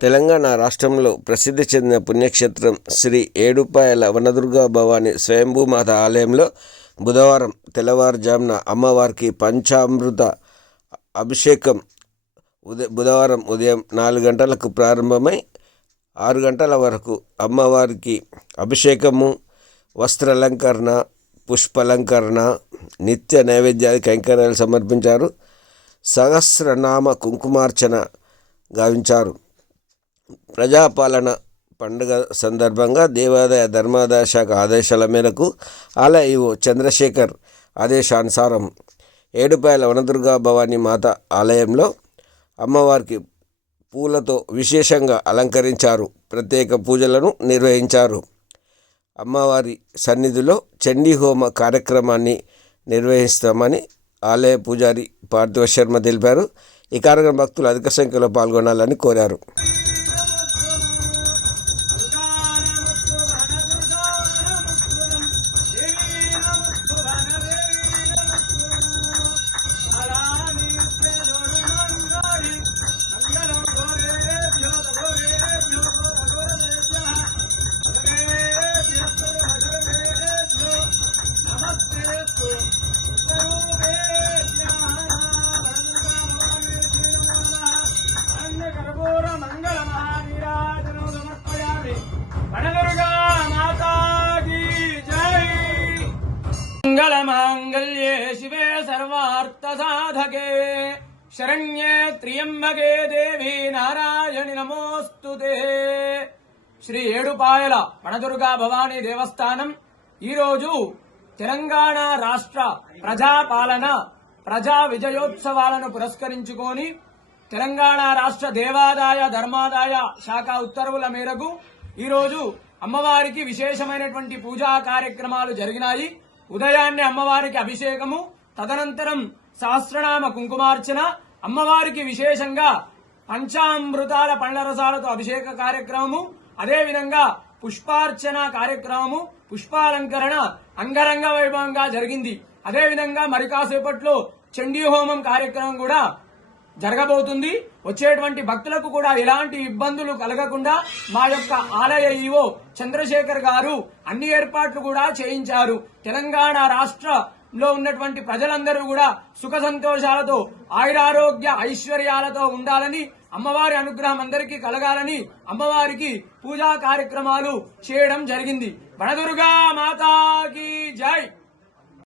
తెలంగాణ రాష్ట్రంలో ప్రసిద్ధి చెందిన పుణ్యక్షేత్రం శ్రీ ఏడుపాయల వనదుర్గా భవాని స్వయంభూమాత ఆలయంలో బుధవారం తెల్లవారుజామున అమ్మవారికి పంచామృత అభిషేకం ఉదయ బుధవారం ఉదయం నాలుగు గంటలకు ప్రారంభమై ఆరు గంటల వరకు అమ్మవారికి అభిషేకము వస్త్రాలంకరణ పుష్పలంకరణ నిత్య నైవేద్యాది కైంకర్యాలు సమర్పించారు. సహస్రనామ కుంకుమార్చన గావించారు. ప్రజాపాలన పండుగ సందర్భంగా దేవాదాయ ధర్మాదాయ శాఖ ఆదేశాల మేరకు ఆలయ ఈవో చంద్రశేఖర్ ఆదేశానుసారం ఏడుపాయల వనదుర్గా భవానీ మాత ఆలయంలో అమ్మవారికి పూలతో విశేషంగా అలంకరించారు. ప్రత్యేక పూజలను నిర్వహించారు. అమ్మవారి సన్నిధిలో చండీ హోమ కార్యక్రమాన్ని నిర్వహిస్తామని ఆలయ పూజారి పార్థివ శర్మ తెలిపారు. ఈ కార్యక్రమ భక్తులు అధిక సంఖ్యలో పాల్గొనాలని కోరారు. మంగళమాంగళ్యే శివే సర్వార్థ సాధకే శరణ్యే త్రియంబకే దేవి నారాయణి నమోస్తు శ్రీ ఏడుపాయల వనదుర్గా భవానీ దేవస్థానం. ఈరోజు తెలంగాణ రాష్ట్ర ప్రజాపాలన ప్రజా విజయోత్సవాలను పురస్కరించుకొని తెలంగాణ రాష్ట్ర దేవాదాయ ధర్మాదాయ శాఖ ఉత్తర్వుల మేరకు ఈరోజు అమ్మవారికి విశేషమైనటువంటి పూజా కార్యక్రమాలు జరిగినాయి. ఉదయాన్నే అమ్మవారికి అభిషేకము తదనంతరం సహస్రనామ కుంకుమార్చన అమ్మవారికి విశేషంగా పంచామృతాల పండ్ల రసాలతో అభిషేక కార్యక్రమము అదేవిధంగా పుష్పార్చన కార్యక్రమము పుష్పాలంకరణ అంగరంగ వైభవంగా జరిగింది. అదేవిధంగా మరి కాసేపట్లో చండీ హోమం కార్యక్రమం కూడా జరగబోతుంది. వచ్చేటువంటి భక్తులకు కూడా ఎలాంటి ఇబ్బందులు కలగకుండా మా యొక్క ఆలయ ఈవో చంద్రశేఖర్ గారు అన్ని ఏర్పాట్లు కూడా చేయించారు. తెలంగాణ రాష్ట్రంలో ఉన్నటువంటి ప్రజలందరూ కూడా సుఖ సంతోషాలతో ఆయురారోగ్య ఐశ్వర్యాలతో ఉండాలని అమ్మవారి అనుగ్రహం అందరికీ కలగాలని అమ్మవారికి పూజా కార్యక్రమాలు చేయడం జరిగింది. వనదుర్గా మాతాకి జై!